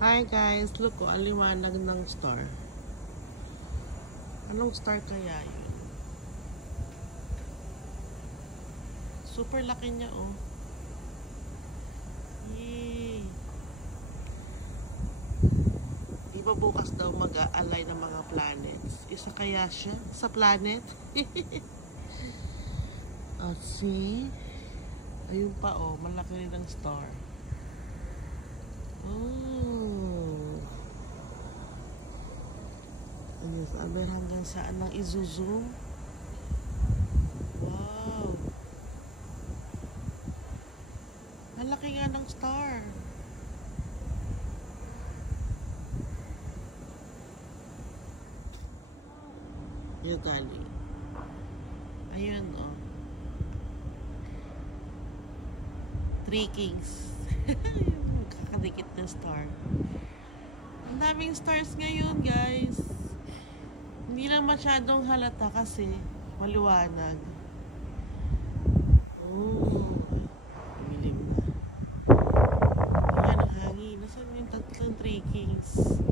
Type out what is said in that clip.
Hi guys, look ko, ang liwanag ng star. Anong star kaya yun? Super laki niya oh. Yay! Diba bukas daw mag-a-align ng mga planets? Isa kaya siya sa planet? See? Ayun pa oh, malaki rin ang star. Oh. Ayun, sabi hanggang saan lang i-zoom? Wow. Malaki nga ng star. Yung galing. Ayun oh. Three Kings. Kakadikit na star. Ang daming stars ngayon guys. Hindi lang masyadong halata kasi maliwanag. Oh, umilim na. Ayan ang hangin. Nasaan yung tatlong Three Kings?